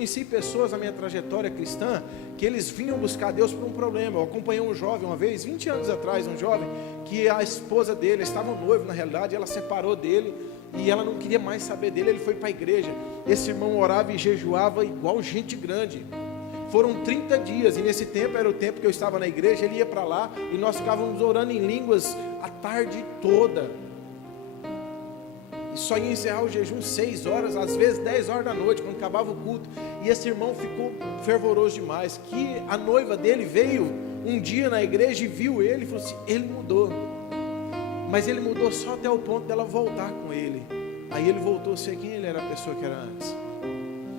conheci pessoas na minha trajetória cristã que eles vinham buscar Deus por um problema. Eu acompanhei um jovem uma vez, 20 anos atrás, um jovem que a esposa dele, estava noivo na realidade, ela separou dele e ela não queria mais saber dele. Ele foi para a igreja. Esse irmão orava e jejuava igual gente grande. Foram 30 dias e nesse tempo era o tempo que eu estava na igreja. Ele ia para lá e nós ficávamos orando em línguas a tarde toda. E só ia encerrar o jejum 6 horas, às vezes 10 horas da noite, quando acabava o culto. E esse irmão ficou fervoroso demais, que a noiva dele veio um dia na igreja e viu ele e falou assim: ele mudou. Mas ele mudou só até o ponto dela voltar com ele. Aí ele voltou a ser quem ele era, a pessoa que era antes.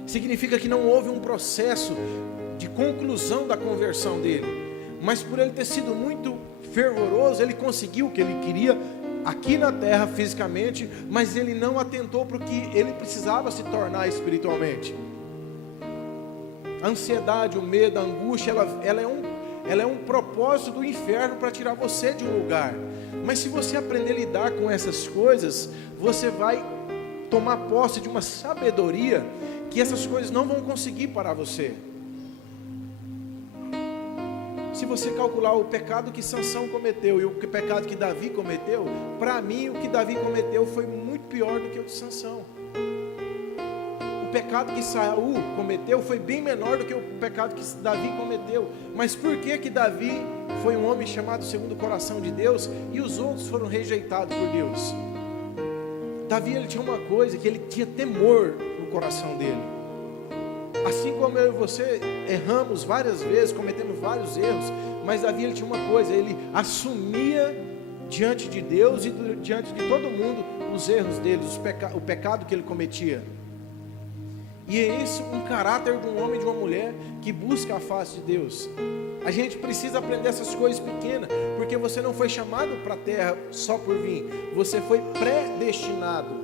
Significa que não houve um processo de conclusão da conversão dele, mas por ele ter sido muito fervoroso, ele conseguiu o que ele queria aqui na terra fisicamente, mas ele não atentou para o que ele precisava se tornar espiritualmente. A ansiedade, o medo, a angústia, ela é um propósito do inferno para tirar você de um lugar. Mas se você aprender a lidar com essas coisas, você vai tomar posse de uma sabedoria que essas coisas não vão conseguir parar você. Se você calcular o pecado que Sansão cometeu e o pecado que Davi cometeu, para mim o que Davi cometeu foi muito pior do que o de Sansão. O pecado que Saul cometeu foi bem menor do que o pecado que Davi cometeu. Mas por que Davi foi um homem chamado segundo o coração de Deus e os outros foram rejeitados por Deus? Davi, ele tinha uma coisa, que ele tinha temor no coração dele. Assim como eu e você erramos várias vezes, cometemos vários erros, mas Davi, ele tinha uma coisa, ele assumia diante de Deus e diante de todo mundo os erros dele, o pecado que ele cometia. E é esse um caráter de um homem e de uma mulher que busca a face de Deus. A gente precisa aprender essas coisas pequenas, porque você não foi chamado para a terra só por vir, você foi predestinado.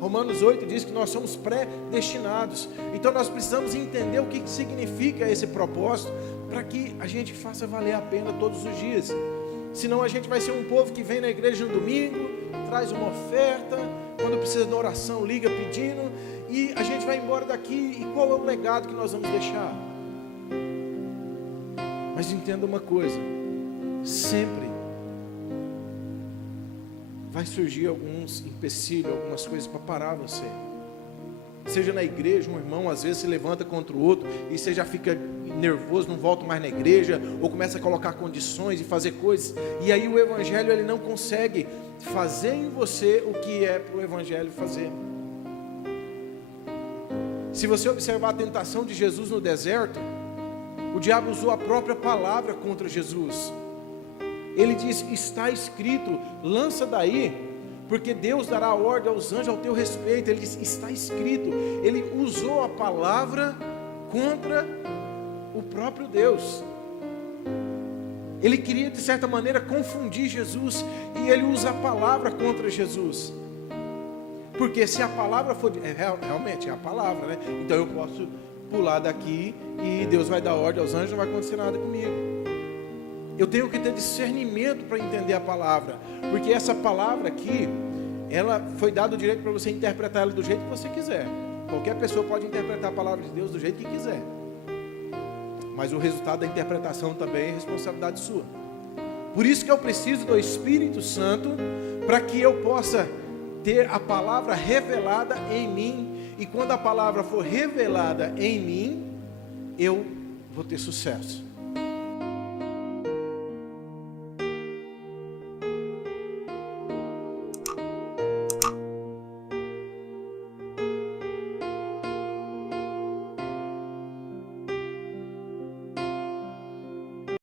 Romanos 8 diz que nós somos predestinados. Então nós precisamos entender o que significa esse propósito, para que a gente faça valer a pena todos os dias. Senão a gente vai ser um povo que vem na igreja no domingo, traz uma oferta, quando precisa de oração liga pedindo, e a gente vai embora daqui. E qual é o legado que nós vamos deixar? Mas entenda uma coisa, sempre vai surgir alguns empecilhos, algumas coisas para parar você. Seja na igreja, um irmão às vezes se levanta contra o outro e você já fica nervoso, não volta mais na igreja, ou começa a colocar condições e fazer coisas, e aí o evangelho ele não consegue fazer em você o que é para o evangelho fazer. Se você observar a tentação de Jesus no deserto, o diabo usou a própria palavra contra Jesus. Ele diz: está escrito, lança daí, porque Deus dará ordem aos anjos ao teu respeito. Ele diz: está escrito. Ele usou a palavra contra o próprio Deus. Ele queria de certa maneira confundir Jesus, e ele usa a palavra contra Jesus. Porque se a palavra for, realmente é a palavra, né? Então eu posso pular daqui e Deus vai dar ordem aos anjos, não vai acontecer nada comigo. Eu tenho que ter discernimento para entender a palavra, porque essa palavra aqui, ela foi dado o direito para você interpretar ela do jeito que você quiser. Qualquer pessoa pode interpretar a palavra de Deus do jeito que quiser, mas o resultado da interpretação também é responsabilidade sua. Por isso que eu preciso do Espírito Santo, para que eu possa ter a palavra revelada em mim, e quando a palavra for revelada em mim, eu vou ter sucesso.